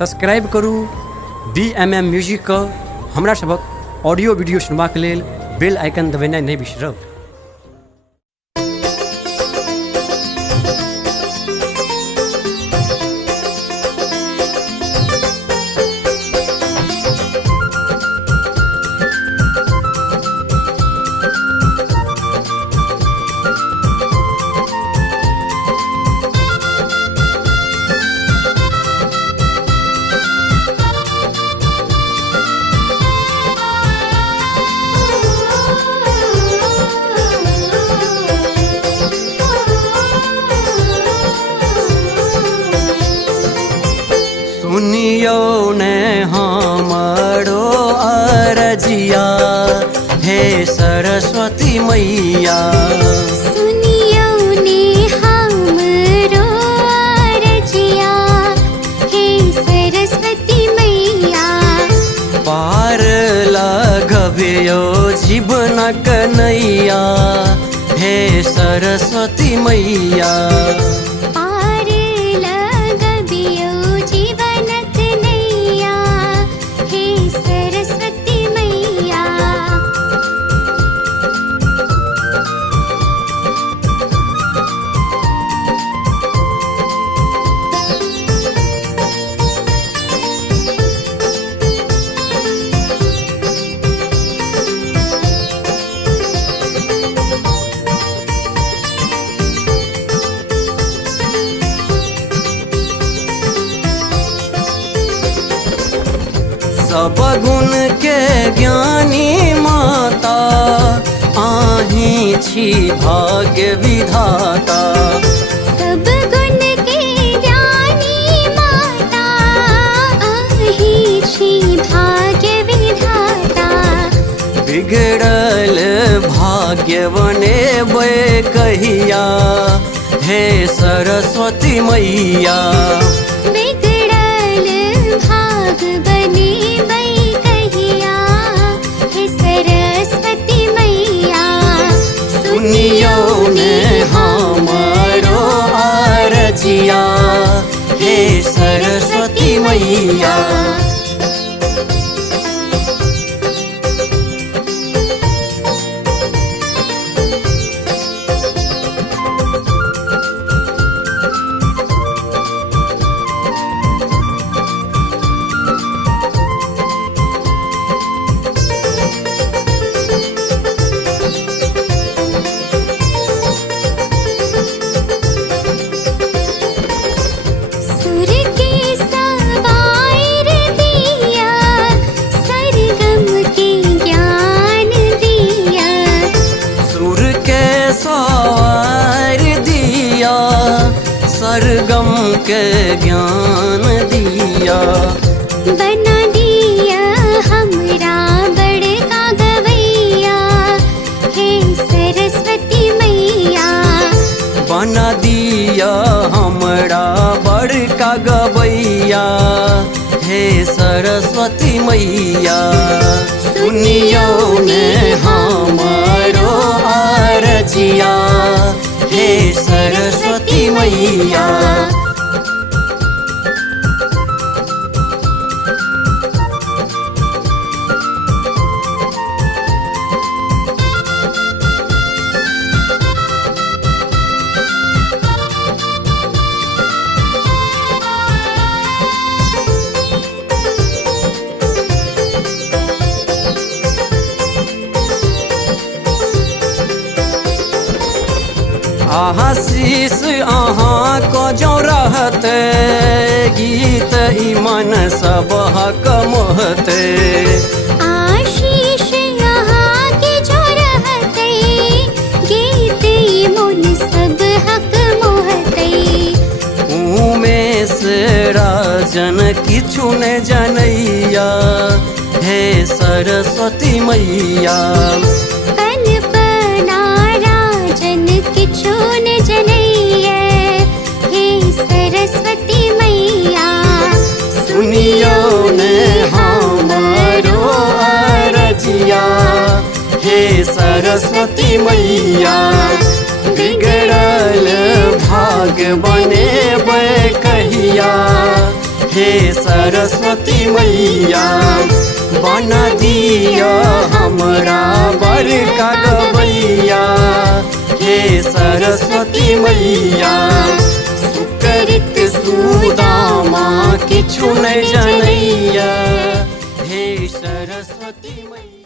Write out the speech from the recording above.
Subscribe करू DMM music का हमरा सबक ऑडियो वीडियो सुनबाक लेल बेल आइकन दबेनाइ नहीं बिसरब। सुनियो ने हमरो अरजिया हे सरस्वती मैया, सुनियो ने हमरो अरजिया हे सरस्वती मैया, पार लगबियो जीवनक नैया हे सरस्वती मैया। पार लगबियो जीवनक नैया हे सरस्वती मैया। सब गुण के ज्ञानी माता आही छी भाग्य विधाता, सब गुण के ज्ञानी माता आही छी भाग्य विधाता, बिगड़ल भाग्य बनेबै कहिया हे सरस्वती मैया। बिगड़ल भाग बनेबै कहिया हे सरस्वती मैया। सुनियो ने हमरो अरजिया हे सरस्वती मैया। सुर के सवार दिया, सरगम के ज्ञान दिया, सुर के सवार दिया, सरगम के ज्ञान दिया, बना दिया हमरा बड़का गवैया हे सरस्वती मैया। बना दिया हमरा बड़का गवैया हे सरस्वती मैया। सुनियो ने हमरो अरजिया हे सरस्वती मैया। आशीष अहाँ को जो रहते गीत ई मन सब हक मोहते, आशीष यहाँ के जो रहते गीत ई मन सब हक मोहते, उमेश राजन किछु ने जनैया हे सरस्वती मैया। कल्पना राजन किछु न जनैया हे सरस्वती मैया। सुनियो ने हमरो अरजिया हे सरस्वती मैया। बिगड़ल भाग बनेबै कहिया हे सरस्वती मैया बना दिया हमरा बड़का गवैया। हे सरस्वती मैया सुकृत सुदामा किछु नहीं जनैया। हे सरस्वती मैया।